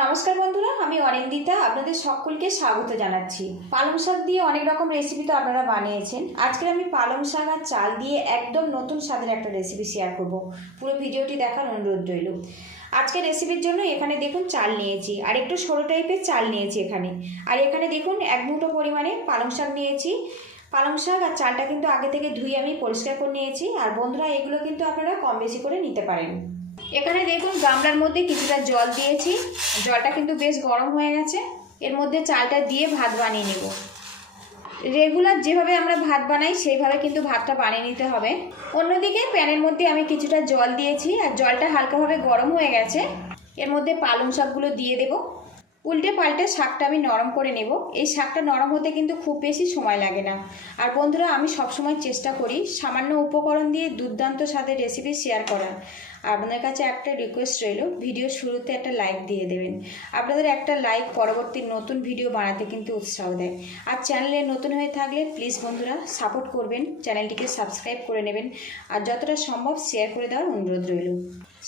নমস্কার বন্ধুরা, আমি অনিন্দিতা আপনাদের সকলকে স্বাগত জানাচ্ছি। পালং শাক দিয়ে অনেক রকম রেসিপি তো আপনারা বানিয়েছেন। আজকে আমি পালং শাক আর চাল দিয়ে একদম নতুন স্বাদের একটা রেসিপি শেয়ার করব। পুরো ভিডিওটি দেখার অনুরোধ রইল। আজকে রেসিপির জন্য এখানে দেখুন চাল নিয়েছি, আর একটু সরু টাইপের চাল নিয়েছি এখানে। আর এখানে দেখুন এক মুঠো পরিমাণে পালং শাক নিয়েছি। পালং শাক আর চালটা কিন্তু আগে থেকে ধুয়ে আমি পরিষ্কার করে নিয়েছি। আর বন্ধুরা, এগুলো কিন্তু আপনারা কম বেশি করে নিতে পারেন। এখানে দেখুন গামলার মধ্যে কিছুটা জল দিয়েছি। জলটা কিন্তু বেশ গরম হয়ে গেছে। এর মধ্যে চালটা দিয়ে ভাত বানিয়ে নেব। রেগুলার যেভাবে আমরা ভাত বানাই সেইভাবে কিন্তু ভাতটা বানিয়ে নিতে হবে। অন্যদিকে প্যানের মধ্যে আমি কিছুটা জল দিয়েছি, আর জলটা হালকাভাবে গরম হয়ে গেছে। এর মধ্যে পালং শাকগুলো দিয়ে দেব। উল্টে পাল্টে শাকটা আমি নরম করে নেব। এই শাকটা নরম হতে কিন্তু খুব বেশি সময় লাগে না। আর বন্ধুরা, আমি সবসময় চেষ্টা করি সামান্য উপকরণ দিয়ে দুর্দান্ত স্বাদের রেসিপি শেয়ার করার। আপনাদের কাছে একটা রিকোয়েস্ট রইল, ভিডিও শুরুতে একটা লাইক দিয়ে দেবেন। আপনাদের একটা লাইক পরবর্তী নতুন ভিডিও বানাতে কিন্তু উৎসাহ দেয়। আর চ্যানেলে নতুন হয়ে থাকলে প্লিজ বন্ধুরা সাপোর্ট করবেন, চ্যানেলটিকে সাবস্ক্রাইব করে নেবেন, আর যতটা সম্ভব শেয়ার করে দেওয়ার অনুরোধ রইল।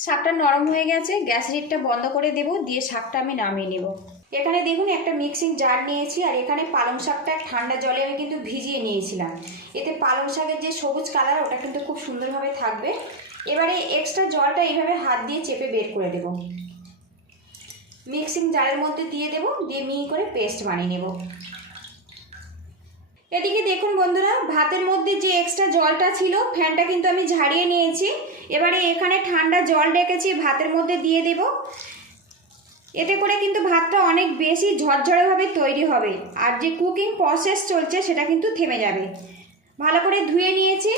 শাকটা নরম হয়ে গেছে, গ্যাস লিডটা বন্ধ করে দেব, দিয়ে শাকটা আমি নামিয়ে নেব। এখানে দেখুন একটা মিক্সিং জার নিয়েছি, আর এখানে পালং শাকটা ঠান্ডা জলে আমি কিন্তু ভিজিয়ে নিয়েছিলাম। এতে পালং শাকের যে সবুজ কালার ওটা কিন্তু খুব সুন্দরভাবে থাকবে। এবারে এক্সট্রা জলটা এইভাবে হাত দিয়ে চেপে বের করে দেব। মিক্সিং জারের মধ্যে দিয়ে দেব, দিয়ে মিহি করে পেস্ট বানিয়ে নেব। এদিকে দেখুন বন্ধুরা, ভাতের মধ্যে যে এক্সট্রা জলটা ছিল ফ্যানটা কিন্তু আমি ঝাড়িয়ে নিয়েছি। এবারে এখানে ঠান্ডা জল রেখেছি, ভাতের মধ্যে দিয়ে দেব। এতে করে কিন্তু ভাতটা অনেক বেশি ঝরঝরেভাবে তৈরি হবে, আর যে কুকিং প্রসেস চলছে সেটা কিন্তু থেমে যাবে। ভালো করে ধুয়ে নিয়েছি।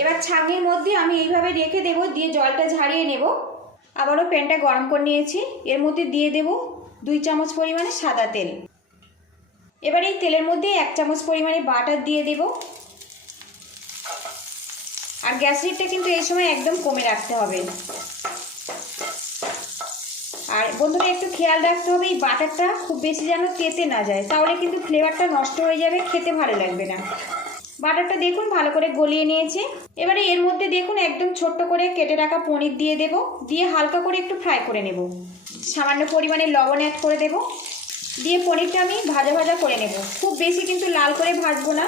এবার ছাঁকনির মধ্যে আমি এইভাবে রেখে দেব, দিয়ে জলটা ঝাড়িয়ে নেব। আবারও প্যানটা গরম করে নিয়েছি। এর মধ্যে দিয়ে দেব 2 চামচ পরিমাণে সাদা তেল। এবার এই তেলের মধ্যে 1 চামচ পরিমাণে বাটার দিয়ে দেব। আর গ্যাস হিটটা কিন্তু এই সময় একদম কমে রাখতে হবে। আর বন্ধুরা, একটু খেয়াল রাখতে হবে এই বাটারটা খুব বেশি যেন তেতে না যায়, তাহলে কিন্তু ফ্লেভারটা নষ্ট হয়ে যাবে, খেতে ভালো লাগবে না। বাটারটা দেখুন ভালো করে গলিয়ে নিয়েছি। এবারে এর মধ্যে দেখুন একদম ছোট্ট করে কেটে রাখা পনির দিয়ে দেব, দিয়ে হালকা করে একটু ফ্রাই করে নেব। সামান্য পরিমাণে লবণ অ্যাড করে দেব, দিয়ে পনিরটা আমি ভাজা ভাজা করে নেব। খুব বেশি কিন্তু লাল করে ভাজবো না।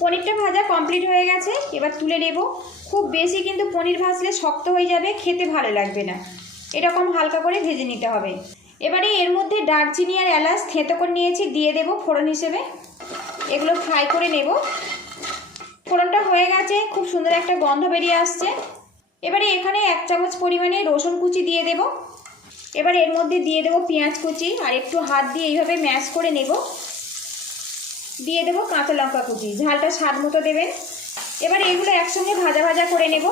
পনিরটা ভাজা কমপ্লিট হয়ে গেছে, এবার তুলে নেব। খুব বেশি কিন্তু পনির ভাজলে শক্ত হয়ে যাবে, খেতে ভালো লাগবে না। এরকম হালকা করে ভেজে নিতে হবে। এবারে এর মধ্যে দারচিনি আর এলাচ থেঁতো করে নিয়েছি, দিয়ে দেব ফোড়ন হিসেবে। এগুলো ফ্রাই করে নেব। ফোড়নটা হয়ে গেছে, খুব সুন্দর একটা গন্ধ বেরিয়ে আসছে। এবারে এখানে 1 চামচ পরিমাণে রসুন কুচি দিয়ে দেব। এবার এর মধ্যে দিয়ে দেব পেঁয়াজ কুচি, আর একটু হাত দিয়ে এইভাবে ম্যাশ করে নেব। দিয়ে দেব কাঁচা লঙ্কা কুচি, ঝালটা স্বাদ মতো দেবেন। এবার এগুলো একসঙ্গে ভাজা ভাজা করে নেব।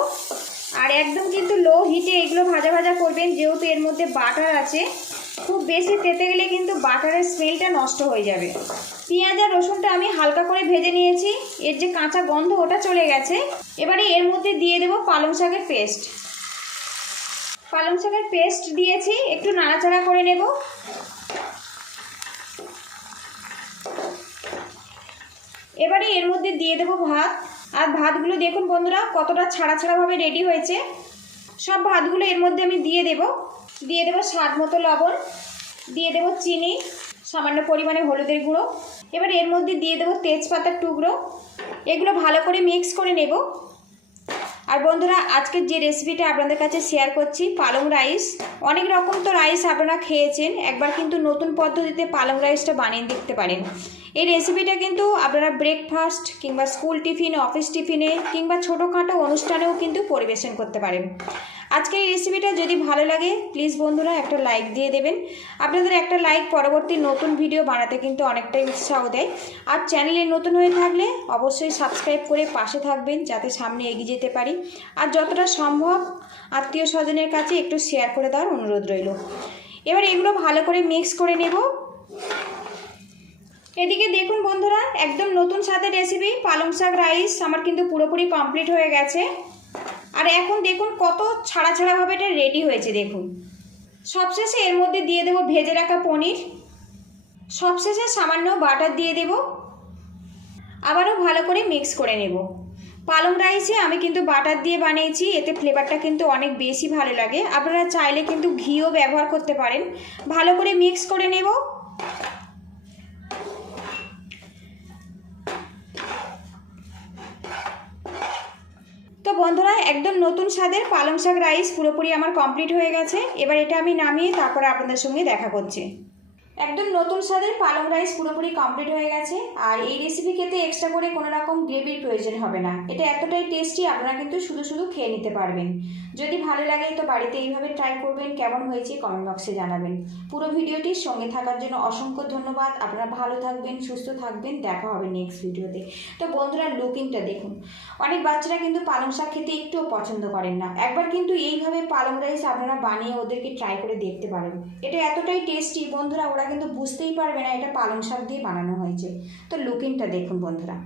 আর একদম কিন্তু লো হিটে এগুলো ভাজা ভাজা করবেন, যেহেতু এর মধ্যে বাটার আছে। খুব বেশি তেতে গেলে কিন্তু বাটারের স্মেলটা নষ্ট হয়ে যাবে। পেঁয়াজ আর রসুনটা আমি হালকা করে ভেজে নিয়েছি, এর যে কাঁচা গন্ধ ওটা চলে গেছে। এবারে এর মধ্যে দিয়ে দেব পালং শাকের পেস্ট। পালং শাকের পেস্ট দিয়েছি, একটু নাড়াচাড়া করে নেব। এবারে এর মধ্যে দিয়ে দেব ভাত। আর ভাতগুলো দেখুন বন্ধুরা কতটা ছাড়া ছাড়াভাবে রেডি হয়েছে। সব ভাতগুলো এর মধ্যে আমি দিয়ে দেব। দিয়ে দেব স্বাদ মতো লবণ, দিয়ে দেব চিনি, সামান্য পরিমাণে হলুদের গুঁড়ো। এবার এর মধ্যে দিয়ে দেব তেজপাতার টুকরো। এগুলো ভালো করে মিক্স করে নেব। আর বন্ধুরা, আজকের যে রেসিপিটা আপনাদের কাছে শেয়ার করছি পালং রাইস। অনেক রকম তো রাইস আপনারা খেয়েছেন, একবার কিন্তু নতুন পদ্ধতিতে পালং রাইসটা বানিয়ে দেখতে পারেন। এই রেসিপিটা কিন্তু আপনারা ব্রেকফাস্ট কিংবা স্কুল টিফিনে, অফিস টিফিনে কিংবা ছোটোখাটো অনুষ্ঠানেও কিন্তু পরিবেশন করতে পারেন। আজকের এই রেসিপিটা যদি ভালো লাগে প্লিজ বন্ধুরা একটা লাইক দিয়ে দেবেন। আপনাদের একটা লাইক পরবর্তী নতুন ভিডিও বানাতে কিন্তু অনেকটাই উৎসাহ দেয়। আর চ্যানেলে নতুন হয়ে থাকলে অবশ্যই সাবস্ক্রাইব করে পাশে থাকবেন, যাতে সামনে এগিয়ে যেতে পারি। আর যতটা সম্ভব আত্মীয় স্বজনের কাছে একটু শেয়ার করে দেওয়ার অনুরোধ রইল। এবার এগুলো ভালো করে মিক্স করে নেব। এদিকে দেখুন বন্ধুরা, একদম নতুন স্বাদের রেসিপি পালং শাক রাইস আমার কিন্তু পুরোপুরি কমপ্লিট হয়ে গেছে। আর এখন দেখুন কত ছাড়া ছাড়াভাবে এটা রেডি হয়েছে দেখুন। সবশেষে এর মধ্যে দিয়ে দেব ভেজে রাখা পনির। সবশেষে সামান্য বাটার দিয়ে দেব। আবারও ভালো করে মিক্স করে নেব। পালং রাইসে আমি কিন্তু বাটার দিয়ে বানিয়েছি, এতে ফ্লেভারটা কিন্তু অনেক বেশি ভালো লাগে। আপনারা চাইলে কিন্তু ঘিও ব্যবহার করতে পারেন। ভালো করে মিক্স করে নেব। তো বন্ধুরা, একদম নতুন স্বাদের পালং শাক রাইস পুরোপুরি আমার কমপ্লিট হয়ে গেছে। এবার এটা আমি নামিয়ে তারপরে আপনাদের সঙ্গে দেখা করছি। একদম নতুন স্বাদের পালং রাইস পুরোপুরি কমপ্লিট হয়ে গেছে। আর এই রেসিপি খেতে এক্সট্রা করে কোনো রকম গ্রেভির প্রয়োজন হবে না। এটা এতটাই টেস্টি, আপনারা কিন্তু শুধু শুধু খেয়ে নিতে পারবেন। যদি ভালো লাগে তো বাড়িতে এইভাবে ট্রাই করবেন। কেমন হয়েছে কমেন্ট বক্সে জানাবেন। পুরো ভিডিওটির সঙ্গে থাকার জন্য অসংখ্য ধন্যবাদ। আপনারা ভালো থাকবেন, সুস্থ থাকবেন। দেখা হবে নেক্সট ভিডিওতে। তো বন্ধুরা, লুকিংটা দেখুন। অনেক বাচ্চারা কিন্তু পালং শাক খেতে একটুও পছন্দ করেন না। একবার কিন্তু এইভাবে পালং রাইস আপনারা বানিয়ে ওদেরকে ট্রাই করে দেখতে পারেন। এটা এতটাই টেস্টি বন্ধুরা, ওরা কিন্তু বুঝতেই পারবে না এটা পালং শাক দিয়ে বানানো হয়েছে। তো লুকিংটা দেখুন বন্ধুরা।